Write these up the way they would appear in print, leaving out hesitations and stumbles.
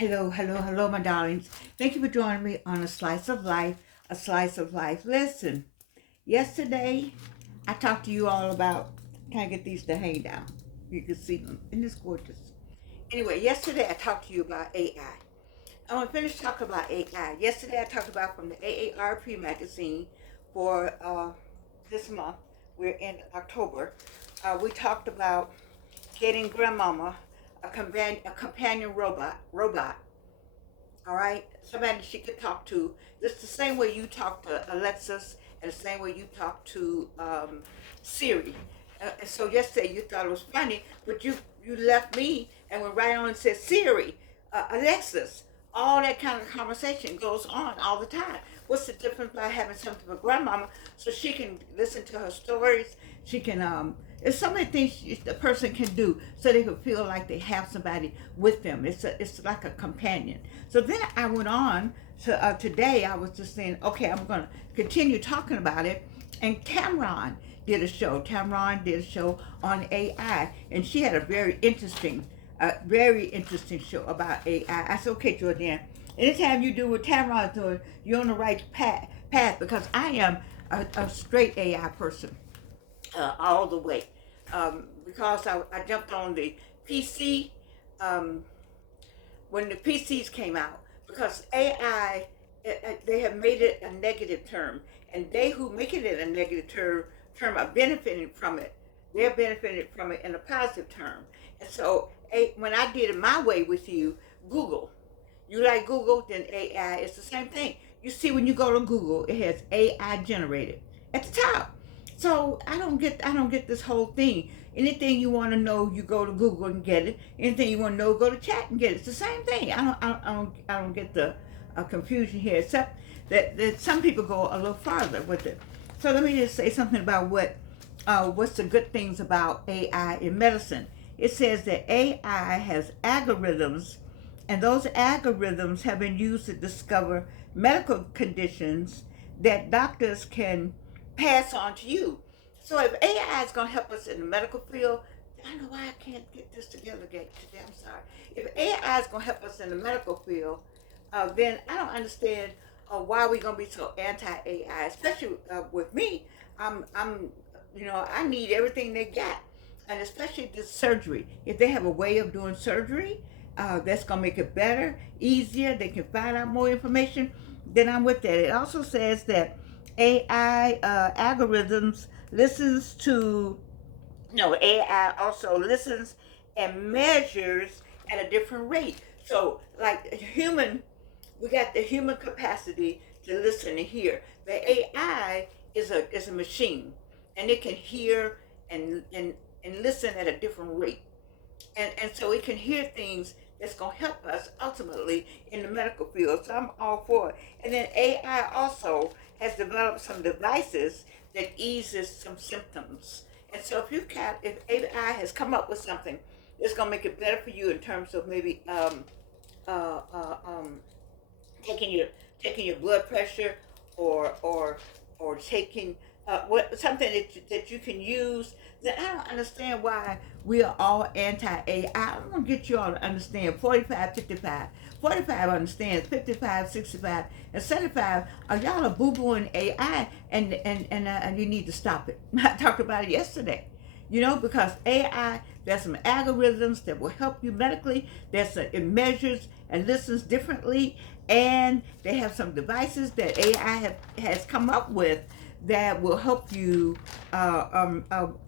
Hello, hello, hello, my darlings. Thank you for joining me on A Slice of Life, A Slice of Life. Listen, yesterday I talked to you all about, can I get these to hang down? You can see them. Isn't this gorgeous? Anyway, yesterday I talked to you about AI. I want to finish talking about AI. Yesterday I talked about from the AARP magazine for this month. We're in October. We talked about getting grandmama a companion robot, all right? Somebody she could talk to. Just the same way you talk to Alexis and the same way you talk to Siri. And so yesterday you thought it was funny, but you left me and went right on and said Siri, Alexis. All that kind of conversation goes on all the time. What's the difference by having something for grandmama so she can listen to her stories? She can there's so many things the person can do so they can feel like they have somebody with them. It's like a companion. So then I went on to today. I was just saying, okay, I'm going to continue talking about it. And Tamron did a show on AI, and she had a very interesting show about AI. I said, okay, Jordan, anytime you do what Tamron's doing, you're on the right path because I am a straight AI person all the way. Because I jumped on the PC um, when the PCs came out because AI, they have made it a negative term, and they who make it a negative term are benefiting from it. They're benefiting from it in a positive term. And so when I did it my way with you, Google, you like Google, then AI, it's the same thing. You see when you go to Google, it has AI generated at the top. So I don't get this whole thing. Anything you want to know, you go to Google and get it. Anything you want to know, go to chat and get it. It's the same thing. I don't get the confusion here, except that some people go a little farther with it. So let me just say something about what's the good things about AI in medicine. It says that AI has algorithms, and those algorithms have been used to discover medical conditions that doctors can pass on to you. So if AI is going to help us in the medical field, I don't know why I can't get this together today. I'm sorry. If AI is going to help us in the medical field, then I don't understand why we're going to be so anti-AI, especially with me. I need everything they got, and especially this surgery. If they have a way of doing surgery that's going to make it better, easier, they can find out more information, then I'm with that. It also says that AI algorithms listens to, no, AI also listens and measures at a different rate. So, like human, we got the human capacity to listen and hear. The AI is a machine, and it can hear and listen at a different rate, and so it can hear things that's going to help us ultimately in the medical field. So I'm all for it. And then AI also has developed some devices that eases some symptoms. And so if AI has come up with something that's going to make it better for you in terms of maybe uh, uh, um, taking your taking your blood pressure, or taking what something that you can use, then I don't understand why we are all anti-AI. I'm going to get you all to understand 45, 55. 45 understands, 55, 65, and 75 are y'all are boo-booing AI, and you need to stop it. I talked about it yesterday. Because AI, there's some algorithms that will help you medically. It measures and listens differently, and they have some devices that has come up with that will help you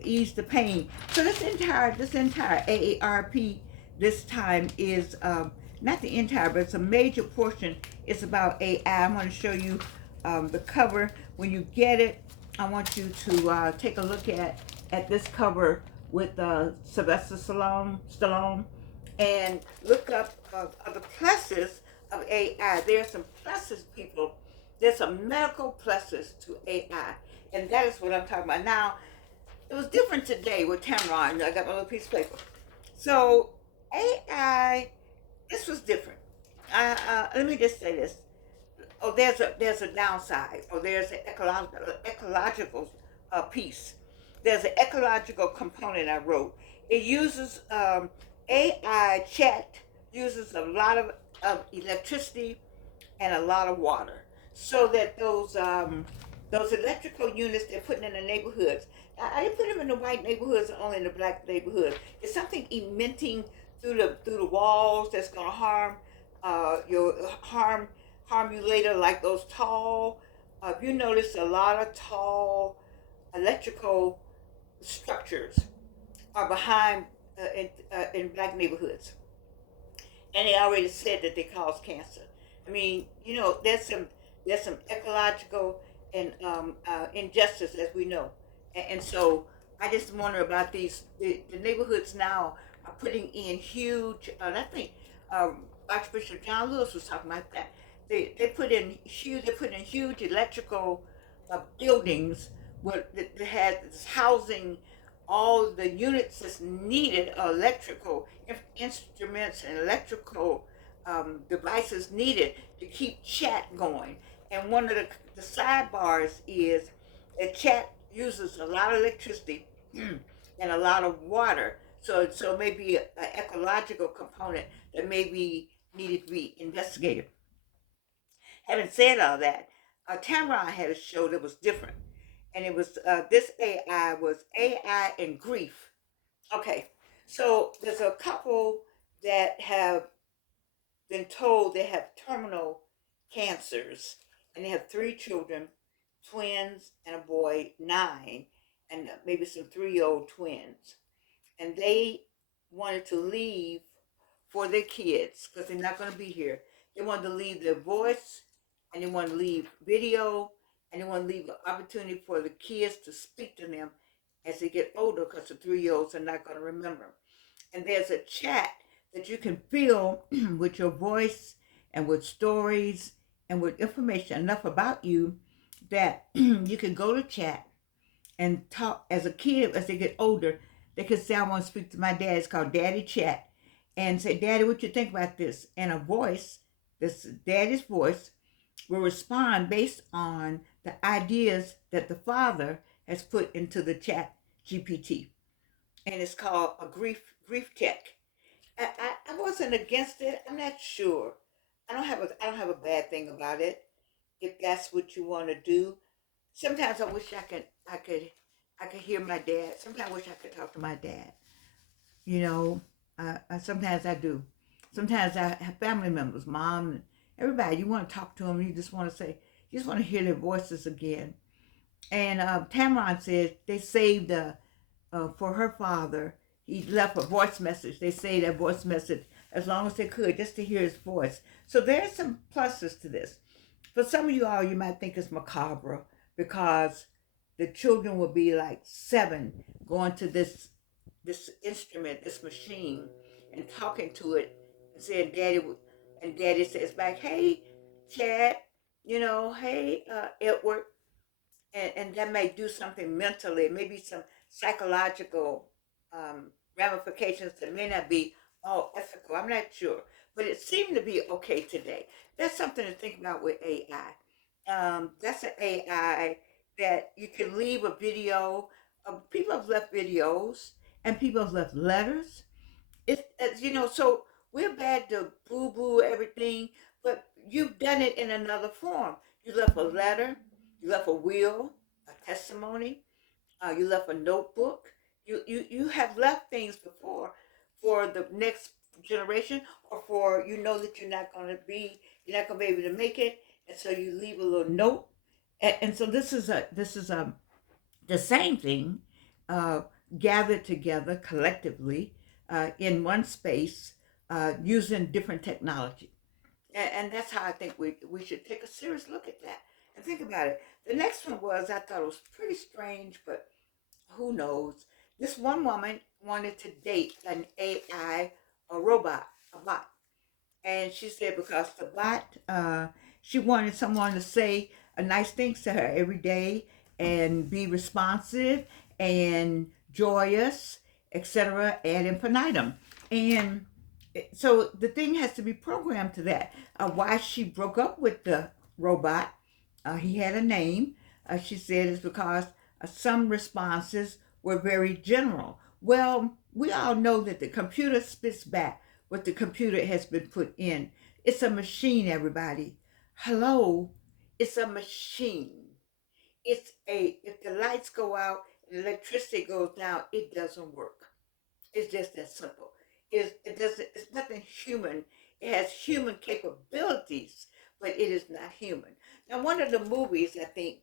ease the pain. So this entire AARP this time is not the entire, but it's a major portion. It's about AI. I'm going to show you the cover. When you get it, I want you to take a look at this cover with Sylvester Stallone, and look up the pluses of AI. There are some pluses, people. There's some medical pluses to AI, and that is what I'm talking about. Now, it was different today with Tamron. I got my little piece of paper. So AI, this was different. Let me just say this. Oh, there's a downside, or there's an ecological piece. There's an ecological component I wrote. It uses AI chat uses a lot of of electricity and a lot of water, so that those electrical units they're putting in the neighborhoods. I didn't put them in the white neighborhoods, only in the black neighborhoods. It's something emitting through the walls that's going to your harm you later, like those tall. If you notice, a lot of tall electrical structures are behind in black neighborhoods, and they already said that they cause cancer. I mean, there's some ecological and injustice, as we know, and so I just wonder about the neighborhoods now are putting in huge. I think Archbishop John Lewis was talking about that. They put in huge electrical buildings where that had housing all the units that's needed, electrical instruments and electrical devices needed to keep chat going. And one of the sidebars is that chat uses a lot of electricity and a lot of water. So maybe an ecological component that may be needed to be investigated. Having said all that, Tamron had a show that was different, and it was this AI was AI and grief. Okay, so there's a couple that have been told they have terminal cancers, and they have three children, twins and a boy, 9, and maybe some 3-year-old twins. And they wanted to leave for their kids because they're not going to be here. They wanted to leave their voice, and they want to leave video, and they want to leave an opportunity for the kids to speak to them as they get older because the 3-year-olds are not going to remember. And there's a chat that you can fill with your voice and with stories and with information enough about you that you can go to chat and talk. As a kid, as they get older, they can say, I want to speak to my dad. It's called Daddy Chat. And say, Daddy, what you think about this? And a voice, this daddy's voice, will respond based on the ideas that the father has put into the chat GPT. And it's called a grief tech. I wasn't against it. I'm not sure. I don't have a bad thing about it. If that's what you want to do. Sometimes I wish I could hear my dad. Sometimes I wish I could talk to my dad. You know, sometimes I do. Sometimes I have family members, mom, everybody. You want to talk to them. You just want to say, you just want to hear their voices again. And Tamron said they saved for her father. He left a voice message. They saved that voice message as long as they could, just to hear his voice. So there's some pluses to this. For some of you all, you might think it's macabre because the children will be like 7 going to this instrument, this machine, and talking to it and saying, Daddy, and Daddy says back, hey, Chad, hey, Edward, and that may do something mentally, maybe some psychological ramifications that may not be all ethical. I'm not sure, but it seemed to be okay today. That's something to think about with AI. That's an AI that you can leave a video. People have left videos, and people have left letters. So we're bad to boo boo everything, but you've done it in another form. You left a letter, you left a will, a testimony, you left a notebook. You have left things before for the next generation, or for that you're not gonna be able to make it, and so you leave a little note. And so this is the same thing, uh, gathered together collectively in one space using different technology. And that's how I think we should take a serious look at that and think about it. The next one was, I thought it was pretty strange, but who knows? This one woman wanted to date an AI, a robot, a bot. And she said because the bot, she wanted someone to say nice things to her every day and be responsive and joyous, etc. ad infinitum. And so the thing has to be programmed to that. Why she broke up with the robot, he had a name. She said it's because some responses were very general. Well, we all know that the computer spits back what the computer has been put in. It's a machine, everybody. Hello, it's a machine. If the lights go out and electricity goes down, it doesn't work. It's just that simple. It doesn't, it's nothing human. It has human capabilities, but it is not human. Now, one of the movies I think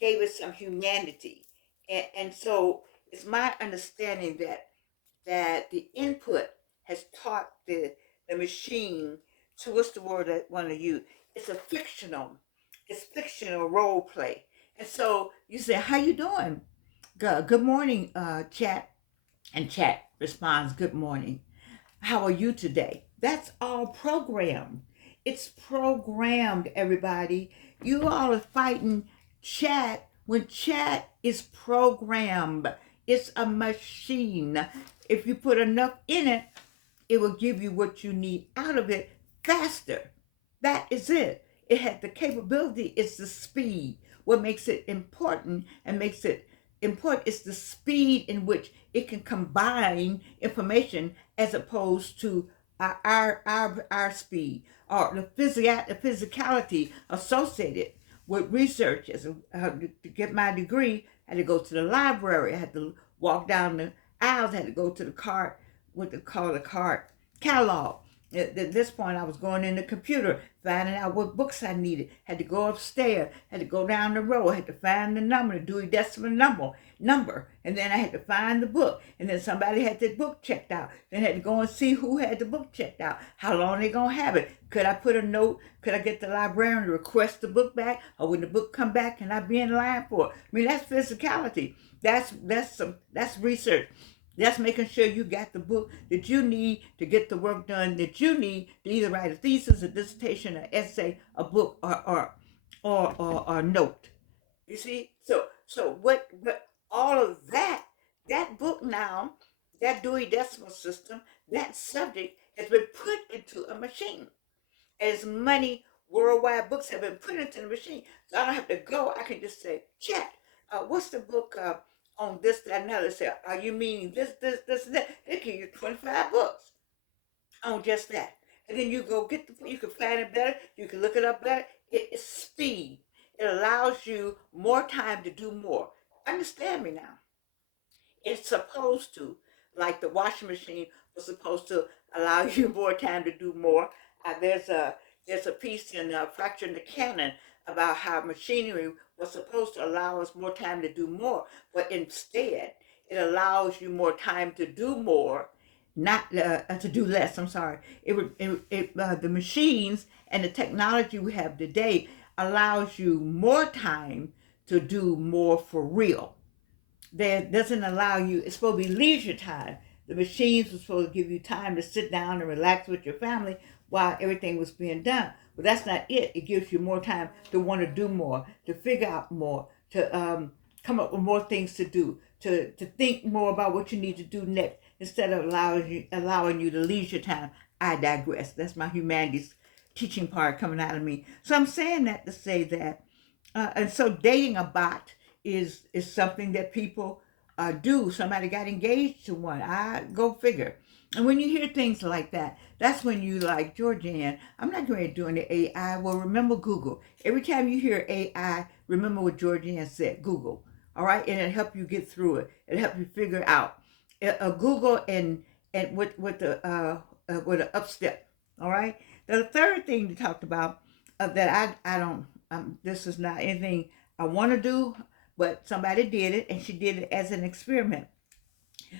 gave us some humanity. And so it's my understanding that the input has taught the machine to, what's the word I want to use? It's a fictional role play. And so you say, how you doing? Good morning, chat. And chat responds, good morning. How are you today? That's all programmed. It's programmed, everybody. You all are fighting chat when chat is programmed. It's a machine. If you put enough in it, it will give you what you need out of it faster. That is it. It had the capability, it's the speed. What makes it important and makes it important is the speed in which it can combine information as opposed to our speed or the physicality associated with research. To get my degree, I had to go to the library. I had to walk down the aisles. I had to go to the cart, what they call the cart catalog. At this point, I was going in the computer, finding out what books I needed. Had to go upstairs, had to go down the road, had to find the number, the Dewey Decimal number, and then I had to find the book, and then somebody had the book checked out. Then I had to go and see who had the book checked out, how long they gonna have it. Could I put a note? Could I get the librarian to request the book back, or when the book come back, can I be in line for it? I mean, that's physicality. That's research. That's making sure you got the book that you need to get the work done that you need to either write a thesis, a dissertation, an essay, a book, or a note. You see? So what all of that book now, that Dewey Decimal System, that subject has been put into a machine. As many worldwide books have been put into the machine. So I don't have to go. I can just say, chat. What's the book on this, that, and other? Say, are you meaning this, and that? They give you 25 books on just that. And then you go get the book. You can find it better. You can look it up better. It's speed. It allows you more time to do more. Understand me now. It's supposed to, like the washing machine was supposed to allow you more time to do more. There's a piece in Fracture the Canon about how machinery was supposed to allow us more time to do more, but instead it allows you more time to do more, not to do less. I'm sorry. The machines and the technology we have today allows you more time to do more for real. That doesn't allow you, it's supposed to be leisure time. The machines were supposed to give you time to sit down and relax with your family while everything was being done. But that's not it. It gives you more time to want to do more, to figure out more, to come up with more things to do, to think more about what you need to do next instead of allowing you the leisure time. I digress. That's my humanities teaching part coming out of me. So I'm saying that to say that, and so dating a bot is something that people do. Somebody got engaged to one. I go figure. And when you hear things like that, that's when you like, Georgianne, I'm not going to do any AI. Well, remember Google. Every time you hear AI, remember what Georgianne said, Google. All right, and it'll help you get through it. It'll help you figure out. Google and with the upstep. All right. The third thing they talked about that I don't. This is not anything I want to do, but somebody did it, and she did it as an experiment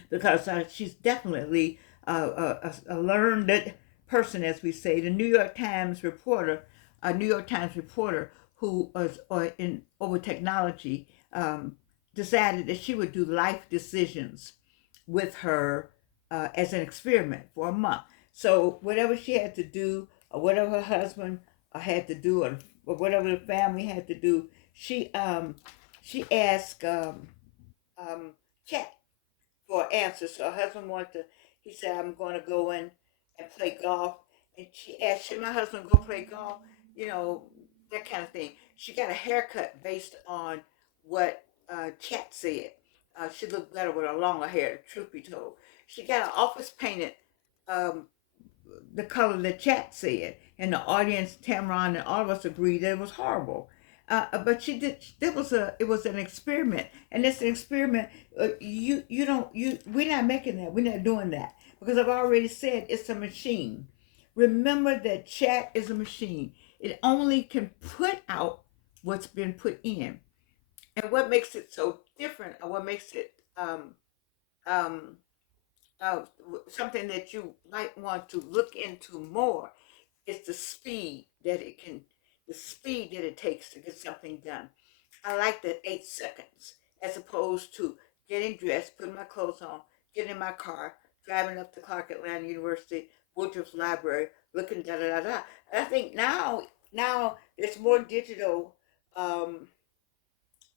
because she's definitely a learned person, as we say. The New York Times reporter, a New York Times reporter who was in over technology, decided that she would do life decisions with her as an experiment for a month. So whatever she had to do, or whatever her husband had to do, or whatever the family had to do, she asked Chat for answers. So her husband wanted to. He said, "I'm going to go in and play golf," and she asked, "Should my husband go play golf?" You know, that kind of thing. She got a haircut based on what Chat said. She looked better with her longer hair. Truth be told, she got her office painted um, the color that Chat said. and the audience, Tamron, and all of us agreed that it was horrible. But she did. It was an experiment, and it's an experiment. You don't you. We're not making that. We're not doing that because I've already said it's a machine. Remember that chat is a machine. It only can put out what's been put in, and what makes it so different, or what makes it um, uh, something that you might want to look into more is the speed that it takes to get something done. I like that 8 seconds as opposed to getting dressed, putting my clothes on, getting in my car, driving up to Clark Atlanta University, Woodruff's Library, looking da da da da. And I think now there's more digital um,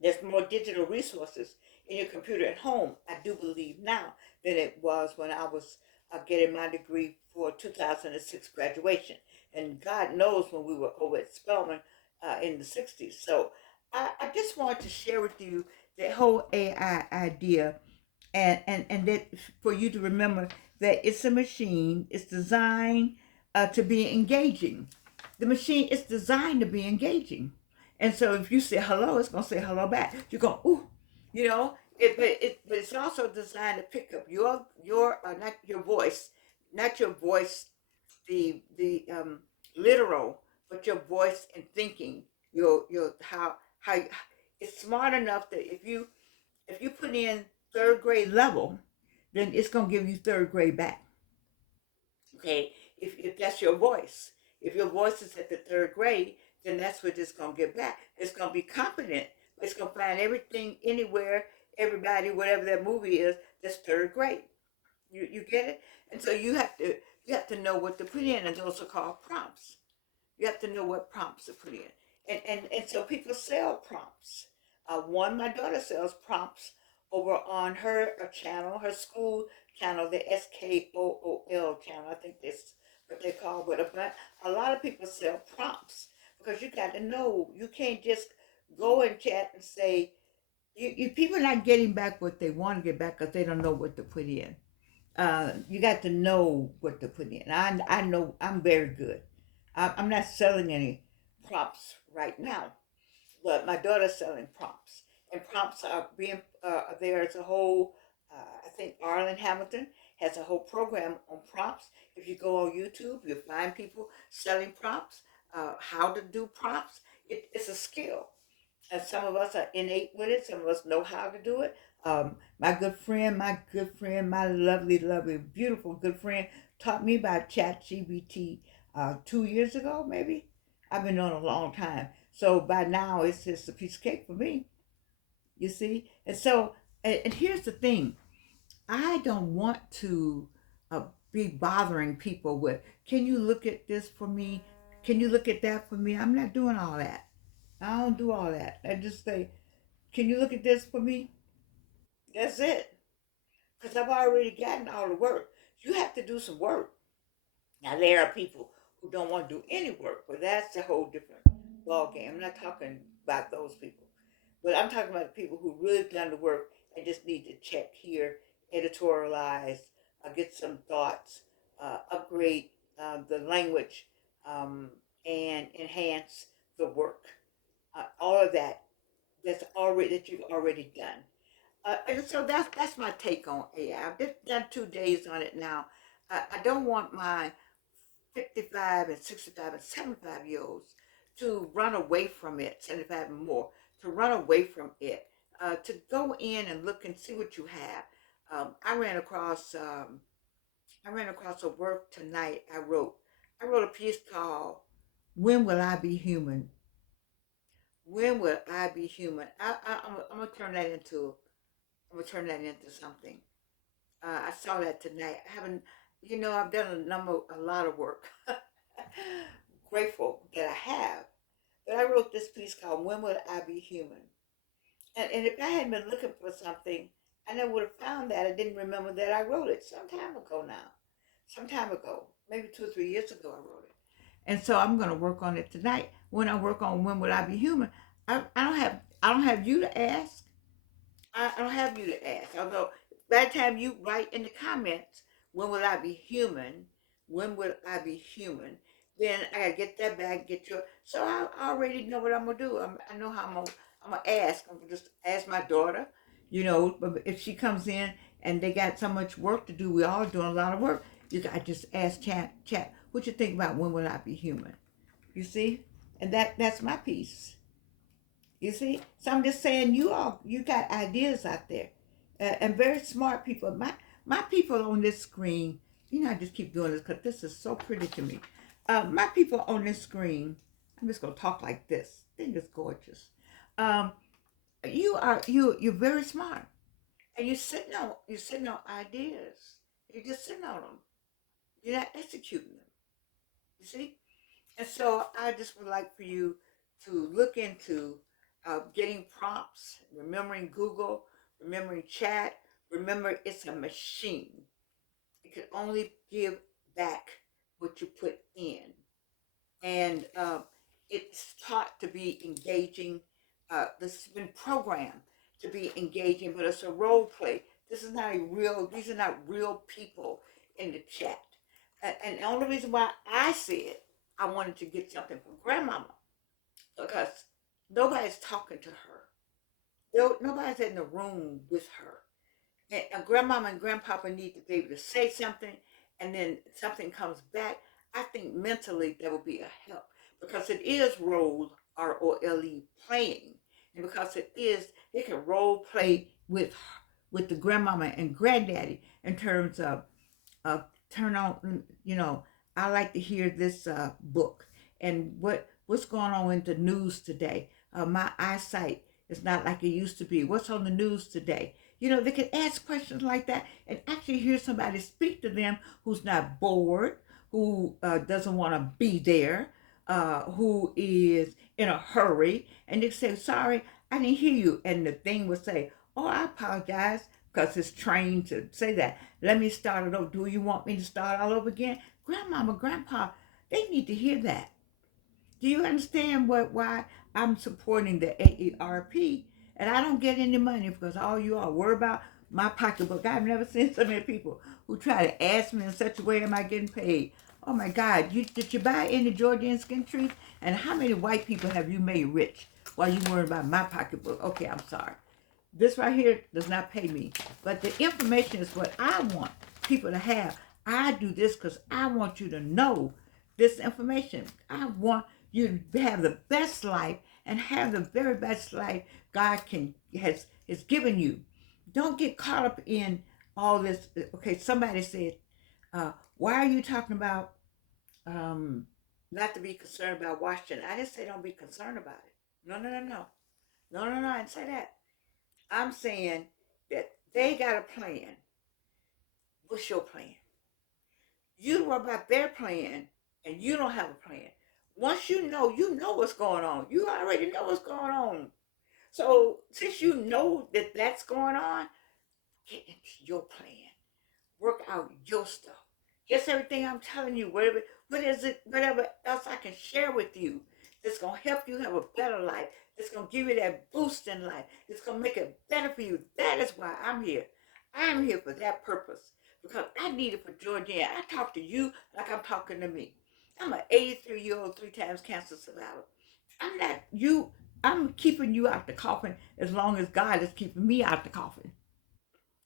there's more digital resources in your computer at home, I do believe now, than it was when I was getting my degree for 2006 graduation. And God knows when we were over at Spelman in the 60s. So I just wanted to share with you the whole AI idea, and that for you to remember that it's a machine, it's designed to be engaging. The machine is designed to be engaging. And so if you say hello, it's gonna say hello back. You're going, ooh, you know, but it's also designed to pick up your not your voice, not your voice, the literal, but your voice and thinking, your how it's smart enough that if you put in third grade level, then it's gonna give you third grade back. Okay, if that's your voice, if your voice is at the third grade, then that's what it's gonna get back. It's gonna be competent. It's gonna find everything, anywhere, everybody, whatever that movie is, that's third grade. You get it? And so you have to know what to put in, and those are called prompts. You have to know what prompts to put in. And so people sell prompts. My daughter sells prompts over on her channel, her school channel, the SKOOL channel. I think that's what they call it. But a lot of people sell prompts because you got to know. You can't just go and chat and say, people are not getting back what they want to get back because they don't know what to put in. You got to know what to put in. I know I'm very good. I'm not selling any prompts right now, but my daughter's selling prompts, and prompts are being there's a whole. I think Arlen Hamilton has a whole program on prompts. If you go on YouTube, you'll find people selling prompts, how to do prompts. It's a skill, and some of us are innate with it. Some of us know how to do it. My good friend, my lovely, lovely, beautiful good friend taught me about ChatGPT 2 years ago, maybe. I've been on a long time. So by now, it's just a piece of cake for me, you see? And so, and here's the thing, I don't want to uh, be bothering people with, can you look at this for me? Can you look at that for me? I'm not doing all that. I don't do all that. I just say, can you look at this for me? That's it. Because I've already gotten all the work. You have to do some work. Now, there are people who don't want to do any work, but that's a whole different ball game. I'm not talking about those people. But I'm talking about the people who really done the work and just need to check here, editorialize, get some thoughts, upgrade the language, um, and enhance the work. All of that that you've already done. And so that's my take on AI. I've just done 2 days on it now. I don't want my 55 and 65 and 75 year olds to run away from it, 75 and more, to run away from it, to go in and look and see what you have. I ran across a work tonight. I wrote a piece called "When Will I Be Human?" When will I be human? I'm gonna turn that into something. I saw that tonight. I haven't, I've done a lot of work. Grateful that I have. But I wrote this piece called "When Will I Be Human?" And if I hadn't been looking for something, I never would have found that. I didn't remember that I wrote it some time ago now. Some time ago, maybe 2 or 3 years ago, I wrote it. And so I'm going to work on it tonight. When I work on "When Will I Be Human?", I don't have you to ask. I don't have you to ask. Although by the time you write in the comments, when will I be human? When will I be human? Then I gotta get that back, get your. So I already know what I'm gonna do. I know how I'm gonna ask. I'm gonna just ask my daughter, But if she comes in and they got so much work to do, we all doing a lot of work. I just ask chat. What you think about when will I be human? You see, and that's my piece. You see, so I'm just saying, you got ideas out there, and very smart people. My people on this screen, I just keep doing this because this is so pretty to me. My people on this screen, I'm just gonna talk like this. I think it's gorgeous. Um, you're very smart, and you're sitting on ideas. You're just sitting on them. You're not executing them. You see. And so I just would like for you to look into getting prompts, remembering Google, remembering chat. Remember, it's a machine. It can only give back what you put in. And it's taught to be engaging. This has been programmed to be engaging, but it's a role play. These are not real people in the chat. And the only reason why I said I wanted to get something from grandmama, because nobody's talking to her. Nobody's in the room with her. And grandmama and grandpapa need to be able to say something, and then something comes back. I think mentally that will be a help, because it is role playing, and because it can role play with the grandmama and granddaddy in terms of turn on. I like to hear this book and what's going on in the news today. My eyesight is not like it used to be. What's on the news today? They can ask questions like that and actually hear somebody speak to them who's not bored, who doesn't want to be there, who is in a hurry, and they say, "Sorry, I didn't hear you," and the thing would say, "Oh, I apologize," because it's trained to say that. Let me start it over. Do you want me to start all over again? Grandmama, grandpa, they need to hear that. Do you understand why I'm supporting the AARP? And I don't get any money because all you all worry about my pocketbook. I've never seen so many people who try to ask me in such a way, am I getting paid? Oh my God, did you buy any Georgian skin trees? And how many white people have you made rich while you worry about my pocketbook? Okay, I'm sorry. This right here does not pay me. But the information is what I want people to have. I do this because I want you to know this information. I want you to have the best life and have the very best life God has given you. Don't get caught up in all this. Okay, somebody said, why are you talking about not to be concerned about Washington? I didn't say don't be concerned about it. No, no, no, no. No, no, no, I didn't say that. I'm saying that they got a plan. What's your plan? You worry about their plan and you don't have a plan. Once you know what's going on. You already know what's going on. So since you know that that's going on, get into your plan. Work out your stuff. Just everything I'm telling you, whatever else I can share with you that's gonna help you have a better life, that's gonna give you that boost in life, that's gonna make it better for you. That is why I'm here. I'm here for that purpose. Because I need it for Georgia. I talk to you like I'm talking to me. I'm an 83-year-old, 3 times cancer survivor. I'm not you. I'm keeping you out the coffin as long as God is keeping me out the coffin.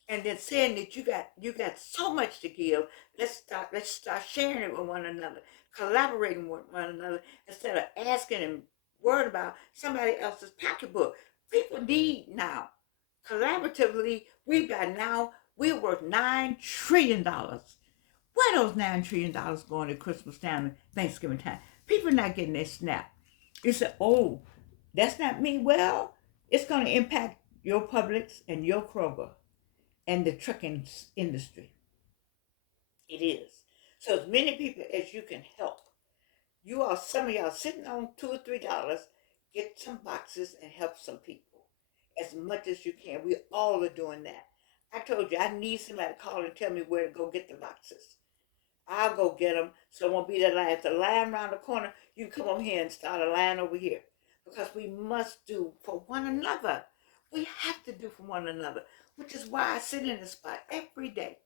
And then saying that you got so much to give. Let's start sharing it with one another, collaborating with one another instead of asking and worrying about somebody else's pocketbook. People need now. Collaboratively, we're worth $9 trillion. Where those $9 trillion going at Christmas time and Thanksgiving time? People not getting their snap. You say, oh, that's not me. Well, it's going to impact your Publix and your Kroger and the trucking industry. It is. So as many people as you can help. Some of y'all sitting on $2 or $3, get some boxes and help some people as much as you can. We all are doing that. I told you I need somebody to call and tell me where to go get the boxes. I'll go get them so it won't be that line. If the line around the corner, you come over here and start a line over here. Because we must do for one another. We have to do for one another, which is why I sit in this spot every day.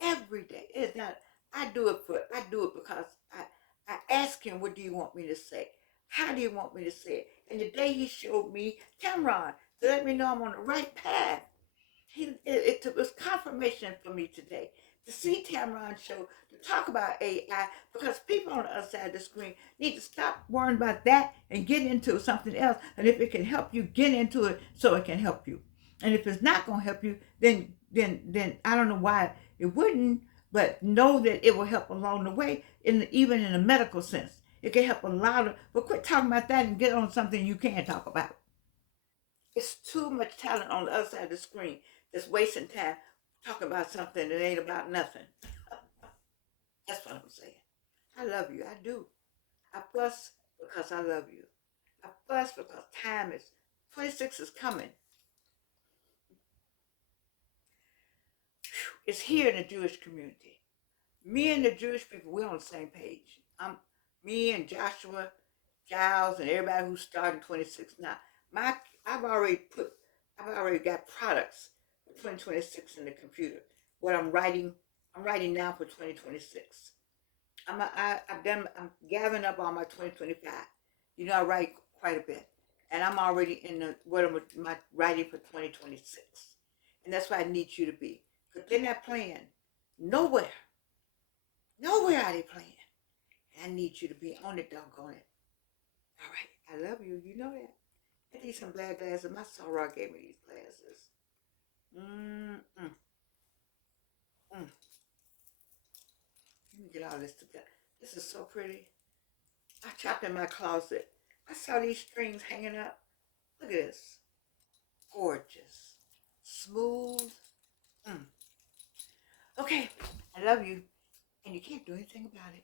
Every day. It's not. I do it because I asked him, what do you want me to say? How do you want me to say it? And the day he showed me Tamron to let me know I'm on the right path, it was confirmation for me today to see Tamron show, to talk about AI, because people on the other side of the screen need to stop worrying about that and get into something else. And if it can help you, get into it so it can help you. And if it's not going to help you, then I don't know why it wouldn't, but know that it will help along the way, even in a medical sense. It can help a lot of, but quit talking about that and get on something you can't talk about. It's too much talent on the other side of the screen that's wasting time talking about something that ain't about nothing. That's what I'm saying. I love you. I do. I fuss because I love you. I fuss because time is 26 is coming. It's here in the Jewish community. Me and the Jewish people, we're on the same page. Me and Joshua, Giles, and everybody who's starting 26 now. My I've already put I've already got products for 2026 in the computer. What I'm writing now for 2026. I'm gathering up all my 2025. You know, I write quite a bit, and I'm already in the what am my writing for 2026, and that's why I need you to be, because they're not playing nowhere. Nowhere are they playing. I need you to be on it, doggone it. All right, I love you. You know that. I need some bad glasses. My soror gave me these glasses. Mm mm mm. Let me get all this together. This is so pretty. I chopped in my closet. I saw these strings hanging up. Look at this. Gorgeous. Smooth. Mm. Okay, I love you. And you can't do anything about it.